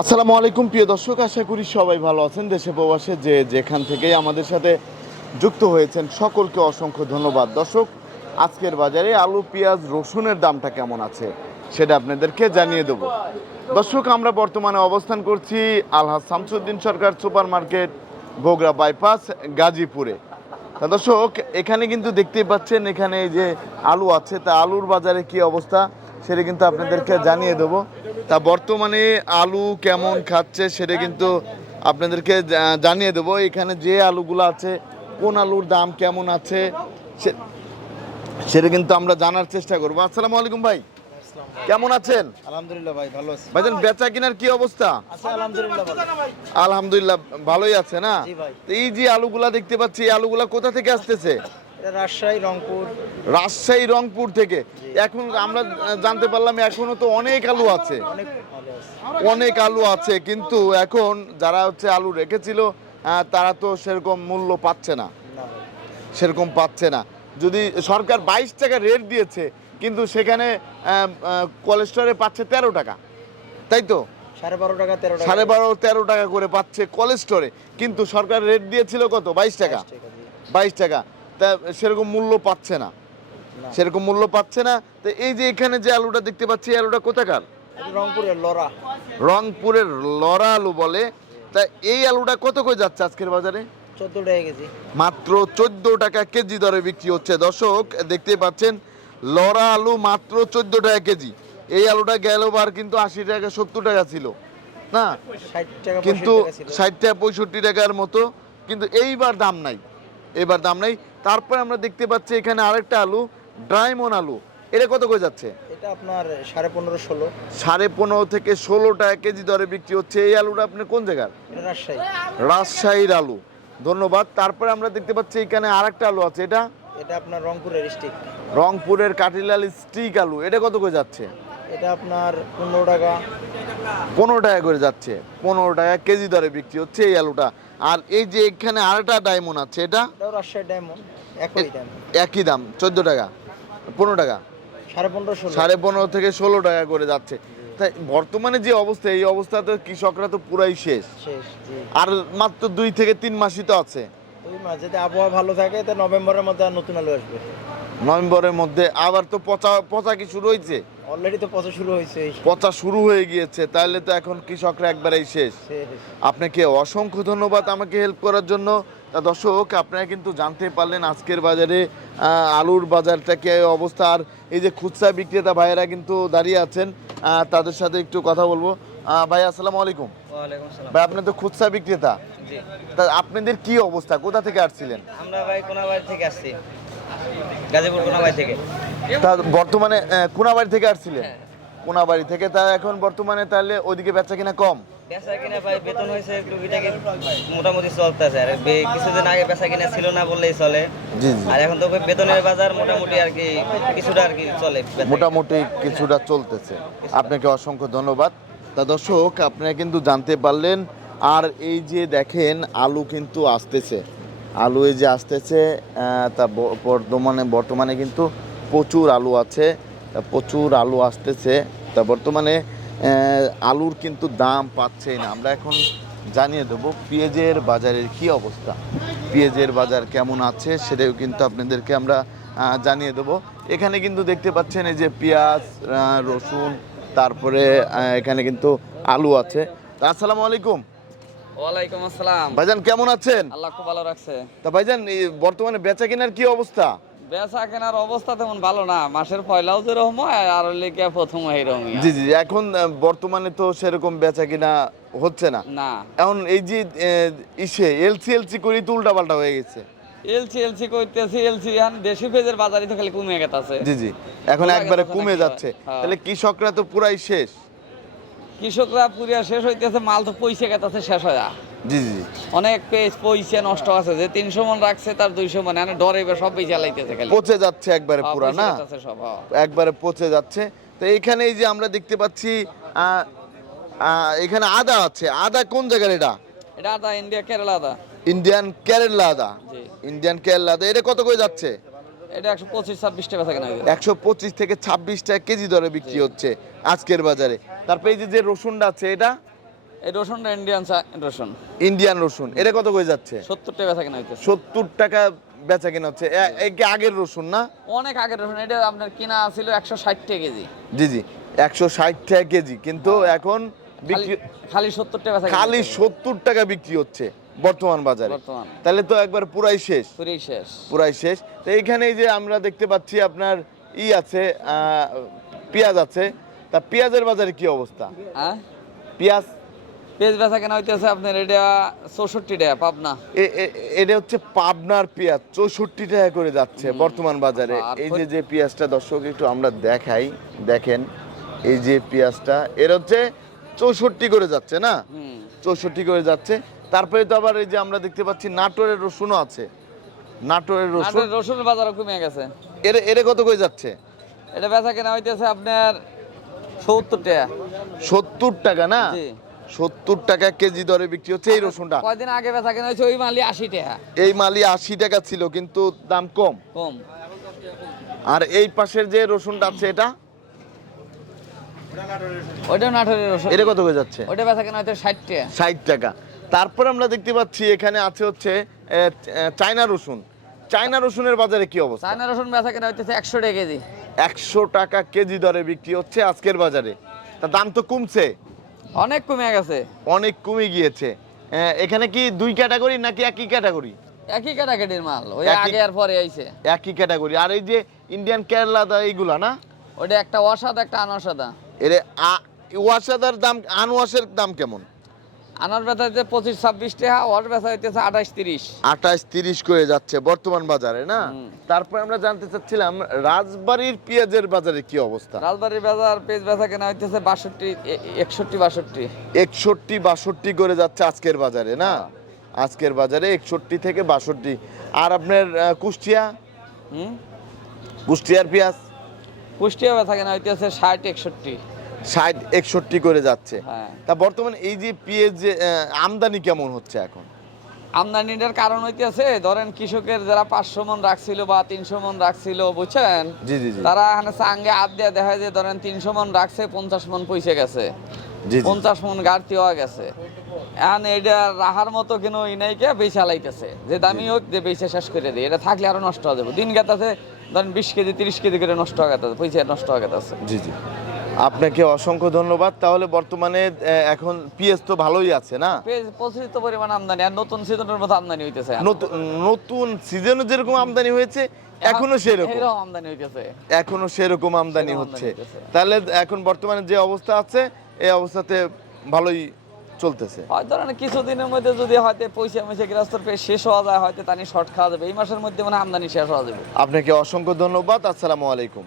আসসালামু আলাইকুম, প্রিয় দর্শক, আশা করি সবাই ভালো আছেন। দেশে প্রবাসে যে যেখান থেকেই আমাদের সাথে যুক্ত হয়েছেন, সকলকে অসংখ্য ধন্যবাদ। দর্শক, আজকের বাজারে আলু, পেঁয়াজ, রসুনের দামটা কেমন আছে সেটা আপনাদেরকে জানিয়ে দেবো। দর্শক, আমরা বর্তমানে অবস্থান করছি Alhaj Shamsuddin Sarkar super market Bogura bypass, গাজীপুরে। তা দর্শক, এখানে কিন্তু দেখতেই পাচ্ছেন, এখানে যে আলু আছে, তা আলুর বাজারে কি অবস্থা? সেটা কিন্তু আপনাদেরকে জানিয়ে দেবো। তা বর্তমানে আলু কেমন খাচ্ছে সেটা কিন্তু আপনাদেরকে জানিয়ে দেবো। এখানে যে আলুগুলো আছে কোন আলুর দাম কেমন আছে সেটা কিন্তু আমরা জানার চেষ্টা করব। আসসালামু আলাইকুম ভাই। কেমন আছেন? আলহামদুলিল্লাহ ভাই ভালো আছি। ভাইজান বেচা কিনার কি অবস্থা? আলহামদুলিল্লাহ আলহামদুলিল্লাহ ভালোই আছে না? জি ভাই। তো এই যে আলুগুলা দেখতে পাচ্ছি এই আলুগুলা কোথা থেকে আসতেছে? এটা রাজশাহী রংপুর। রাজশাহী রংপুর থেকে। এখন আমরা জানতে পারলাম এখনও তো অনেক আলু আছে। অনেক আলু আছে কিন্তু এখন যারা হচ্ছে আলু রেখেছিল তারা তো সেরকম মূল্য পাচ্ছে না। সেরকম পাচ্ছে না। যদি সরকার বাইশ টাকা রেট দিয়েছে কিন্তু সেখানে কোলেস্টরে পাচ্ছে তেরো টাকা। তাই তো? সাড়ে বারো টাকা তেরো টাকা। সাড়ে বারো তেরো টাকা করে পাচ্ছে কোলেস্টরে কিন্তু সরকার রেট দিয়েছিল কত? বাইশ টাকা। বাইশ টাকা, তা সেরকম মূল্য পাচ্ছে না। সেরকম মূল্য পাচ্ছে না। তো এই যে এখানে যে আলুটা দেখতে পাচ্ছি আলুটা কোথাকার? রংপুরের লরা। রংপুরের লড়া আলু বলে। তা এই আলুটা কত করে যাচ্ছে আজকের বাজারে? চোদ্দ টাকা কেজি। মাত্র চোদ্দ টাকা কেজি দরে বিক্রি হচ্ছে। দর্শক দেখতে পাচ্ছেন লড়া আলু মাত্র চোদ্দ টাকা কেজি। এই আলুটা গেলবার কিন্তু আশি টাকা সত্তর টাকা ছিল। না? কিন্তু ষাট টাকা পঁয়ষট্টি টাকার মতো। কিন্তু এইবার দাম নাই। এবার দাম নাই। তারপরে আমরা দেখতে পাচ্ছি এখানে আরেকটা আলু। ড্রাইমন আলু এটা কত করে যাচ্ছে? এটা আপনার সাড়ে পনেরো ষোলো। সাড়ে পনেরো থেকে ষোলো টাকা কেজি দরে বিক্রি হচ্ছে। এই আলুটা আপনি কোন জায়গার? রাজশাহী। রাজশাহীর আলু। ধন্যবাদ। তারপরে আমরা দেখতে পাচ্ছি এখানে আরেকটা আলু আছে। এটা? এটা আপনার রংপুরের স্টিক রংপুরের কাটিলাল স্টিক আলু। এটা কত করে যাচ্ছে? এটা আপনার পনেরো টাকা। পনেরো টাকা করে যাচ্ছে। পনেরো টাকা কেজি দরে বিক্রি হচ্ছে এই আলুটা। আর এই যে এখানে আরেকটা ডায়মন্ড আছে এটা? রাজশাহী ডায়মন্ড একই দাম একই দাম চোদ্দ টাকা। পনেরো টাকা? সাড়ে পনেরো সাড়ে পনেরো থেকে ষোলো টাকা করে যাচ্ছে। তাই বর্তমানে যে অবস্থা এই অবস্থাতে কৃষকরা তো পুরাই শেষ। আর মাত্র দুই থেকে তিন মাসই তো আছে। যদি আবহাওয়া ভালো থাকে তো নভেম্বরের মধ্যে আর নতুন আলু আসবে। নভেম্বরের মধ্যে আবার তো পচা পচা কি শুরু হয়েছে? অলরেডি তো পচা শুরু হয়েছে পচা শুরু হয়ে গিয়েছে তাহলে তো এখন কৃষকরা একবারেই শেষ। আপনাকে অসংখ্য ধন্যবাদ আমাকে হেল্প করার জন্য। দর্শক আপনারা কিন্তু জানতে পারলেন আজকের বাজারে আলুর বাজারটা কি অবস্থা? আর এই যে খুচরা বিক্রেতা ভাইয়েরা কিন্তু দাঁড়িয়ে আছেন তাদের সাথে একটু কথা বলব। ভাই আসসালামু আলাইকুম। ভাই আপনি তো খুচরা বিক্রেতা। তা আপনাদের কি অবস্থা? কোথা থেকে আসছিলেন? আমরা ভাই কোনাবাড়ি থেকে আসছি। গাজীপুর কোনাবাড়ি থেকে। তা বর্তমানে কোনাবাড়ি থেকে আসছিলেন? কোনাবাড়ি থেকে তা এখন বর্তমানে তাহলে ওইদিকে বেচা কিনা কম? বেচা কিনা ভাই বেতন হয়েছে একটু এটাকে মোটামুটি চলতেছে। আর কিছুদিন আগে বেচা কিনা ছিল না বললেই চলে। আর এখন তো বেতনের বাজার মোটামুটি আর কি কিছুটা আর কি চলে মোটামুটি কিছুটা চলতেছে। আপনাকে অসংখ্য ধন্যবাদ। তা দর্শক আপনারা কিন্তু জানতে পারলেন আর এই যে দেখেন আলু কিন্তু আসতেছে। আলু এই যে আসতেছে তা বর্তমানে বর্তমানে কিন্তু প্রচুর আলু আছে। প্রচুর আলু আসতেছে। তা বর্তমানে আলুর কিন্তু দাম পাচ্ছেই না। আমরা এখন জানিয়ে দেবো পেঁয়াজের বাজারের কি অবস্থা। পেঁয়াজের বাজার কেমন আছে সেটাও কিন্তু আপনাদেরকে আমরা জানিয়ে দেবো। এখানে কিন্তু দেখতে পাচ্ছেন এই যে পেঁয়াজ রসুন তারপরে এখানে কিন্তু আলু আছে। আসসালামু আলাইকুম। ওয়ালাইকুম আসসালাম। ভাইজান কেমন আছেন? আল্লাহ খুব ভালো রাখছে। তা ভাইজান বর্তমানে বেচা কেনার কি অবস্থা? বেচা কেনার অবস্থা তেমন ভালো না। মাসের পয়লাও যেরকম হয় আর লিখে প্রথম এইরকম জি জি এখন বর্তমানে তো সেরকম বেচা কিনা হচ্ছে না। না। এখন এই যে ইসে এলসি এলসি করি তো উল্টা পাল্টা হয়ে গেছে। এলসি এলসি করতেছি এলসি এখন দেশি পেঁয়াজের বাজারে তো খালি কমে গেছে জি জি এখন একবারে কমে যাচ্ছে। হ্যাঁ। তাহলে কৃষকরা তো পুরাই শেষ। কৃষকরা পুরিয়া শেষ হইতেছে মাল তো পয়সা গেছে শেষ হয়ে। জি জি। অনেক পেজ পয়সা নষ্ট আছে যে তিনশো মন রাখছে তার দুইশো মন এখন ডরে সব বেশি লাইতেছে খালি। পচে যাচ্ছে একবারে হ্যাঁ, পুরা না? হ্যাঁ। একবারে পচে যাচ্ছে। তো এখানে এই যে আমরা দেখতে পাচ্ছি এখানে আদা আছে। আদা কোন জায়গার এটা? এটা আদা ইন্ডিয়া কেরালা আদা। ইন্ডিয়ান কেরালা আদা। ইন্ডিয়ান কেরালা আদা। এটা কত করে যাচ্ছে? এটা একশো পঁচিশ ছাব্বিশ টাকা থাকে না একশো পঁচিশ থেকে ছাব্বিশ টাকা কেজি দরে বিক্রি হচ্ছে আজকের বাজারে। তারপরে এই যে যে রসুনটা আছে এটা? এই রসুনটা ইন্ডিয়ান রসুন? ইন্ডিয়ান রসুন। এটা কত করে যাচ্ছে? সত্তর টাকা থাকে না হইতেছে। সত্তর টাকা বেচা কেনা হচ্ছে। আগের রসুন না? অনেক আগের রসুন। এটা আপনার কিনা ছিল একশো ষাট টাকা কেজি। জি জি। একশো ষাট টাকা কেজি। কিন্তু এখন বিক্রি খালি- সত্তর টাকা খালি সত্তর টাকা বিক্রি হচ্ছে বর্তমান বাজারে। তাহলে তো একবার পুরাই শেষ। পুরি শেষ। পুরাই শেষ। তো এইখানে যে আমরা দেখতে পাচ্ছি আপনার ই আছে পেঁয়াজ আছে। তা পেঁয়াজের বাজারে কি অবস্থা? হ্যাঁ পেঁয়াজ পেঁয়াজ বেচা কেনা হইতেছে আপনার এটা চৌষট্টি টাকা পাবনা। এটা হচ্ছে পাবনার পেঁয়াজ চৌষট্টি টাকা করে যাচ্ছে বর্তমান বাজারে। এই যে যে পেঁয়াজটা দর্শক একটু আমরা দেখাই দেখেন এই যে পেঁয়াজটা এর হচ্ছে চৌষট্টি করে যাচ্ছে না? চৌষট্টি করে যাচ্ছে। তারপরে তো আবার এই যে আমরা দেখতে পাচ্ছি নাটোরের রসুনও আছে। নাটোরের রসুন রসুনের বাজারও কমে গেছে। এর এর কত করে যাচ্ছে? এটা বেচা কেনা হইতেছে আপনার সত্তর টাকা। সত্তর টাকা না? সত্তর টাকা কেজি দরে বিক্রি হচ্ছে এই রসুনটা। কয়দিন আগে বেচা কেনা হয়েছে? ওই মালি আশি টাকা। এই মালি আশি টাকা ছিল কিন্তু দাম কম। কম। আর এই পাশের যে রসুনটা আছে এটা? নাটোরের রসুন। এটা কত করে যাচ্ছে? বেচা কেনা ষাট টাকা। ষাট টাকা। তারপর আমরা দেখতে পাচ্ছি এখানে আছে হচ্ছে চায়না রসুন। চায়না রসুনের বাজারে কি অবস্থা? চায়না রসুন বেচা কেনা হইতেছে? একশো টাকা কেজি। একশো টাকা কেজি দরে বিক্রি হচ্ছে আজকের বাজারে। তা দাম তো কমছে। অনেক কমে গেছে। অনেক কমে গিয়েছে। এ, এখানে কি দুই ক্যাটাগরি নাকি একই ক্যাটাগরি? একই ক্যাটাগরির মাল ওই আগে আর পরে আইছে। একই ক্যাটাগরি। আর এই যে ইন্ডিয়ান কেরালা দা এইগুলা না? ওটা একটা অসাদা একটা আনসাদা এর আ- ওয়াসাদার দাম আনওয়াসের দাম কেমন? আনার ব্যথা হইতে পঁচিশ ছাব্বিশ টাকা ওর বেচা হইতেছে আঠাশ তিরিশ। আঠাশ তিরিশ করে যাচ্ছে বর্তমান বাজারে না। তারপর আমরা জানতে চাচ্ছিলাম রাজবাড়ির পেঁয়াজের বাজারে কি অবস্থা? রাজবাড়ির বাজার পেজ ব্যথা কেনা হইতেছে বাষট্টি একষট্টি বাষট্টি। একষট্টি বাষট্টি করে যাচ্ছে আজকের বাজারে না? আজকের বাজারে একষট্টি থেকে বাষট্টি। আর আপনার কুষ্টিয়া? কুষ্টিয়ার পেঁয়াজ? কুষ্টিয়া ব্যথা কেনা হইতেছে ষাট একষট্টি। ষাট একষট্টি করে যাচ্ছে। হ্যাঁ। তা বর্তমানে এই যে পেঁয়াজ যে, আমদানি কেমন হচ্ছে এখন? আমদানিটার কারণ হইতেছে ধরেন কৃষকের যারা পাঁচশো মন রাখছিল বা তিনশো মন রাখছিল বুঝছেন? তারা এখানে সাঙ্গে হাত দিয়ে দেখা যায় ধরেন তিনশো মন রাখছে পঞ্চাশ মন পয়সে গেছে। পঞ্চাশ মন গাড়তি হওয়া গেছে। এখন এটা রাহার মতো কেন ইনাইকে বেচা লাইতেছে। যে দামি হোক যে বেচে শেষ করে দিই এটা থাকলে আরও নষ্ট হয়ে যাবে। দিন গেতাছে ধরেন বিশ কেজি তিরিশ কেজি করে নষ্ট হয়ে গেছে পয়সা নষ্ট হয়ে গেছে জি জি। আপনাকে অসংখ্য ধন্যবাদ। তাহলে বর্তমানে এখন পিএস তো ভালোই আছে না? প্রচুরিত পরিমাণ আমদানি আর নতুন সিজনের মতো আমদানি হইতেছে নতুন সিজনে যেরকম আমদানি হয়েছে এখনও সেরকম। আমদানি হইতেছে। এখনও সেরকম আমদানি হচ্ছে। তাহলে এখন বর্তমানে যে অবস্থা আছে এই অবস্থাতে ভালোই চলতেছে। হয় ধরেন কিছুদিনের মধ্যে যদি হয়তো পয়সা মেসে গৃহস্থর পেয়ে শেষ হওয়া যায় হয়তো তানি শর্ট খাওয়া যাবে। এই মাসের মধ্যে মানে আমদানি শেষ হওয়া যাবে। আপনাকে অসংখ্য ধন্যবাদ। আসসালামু আলাইকুম।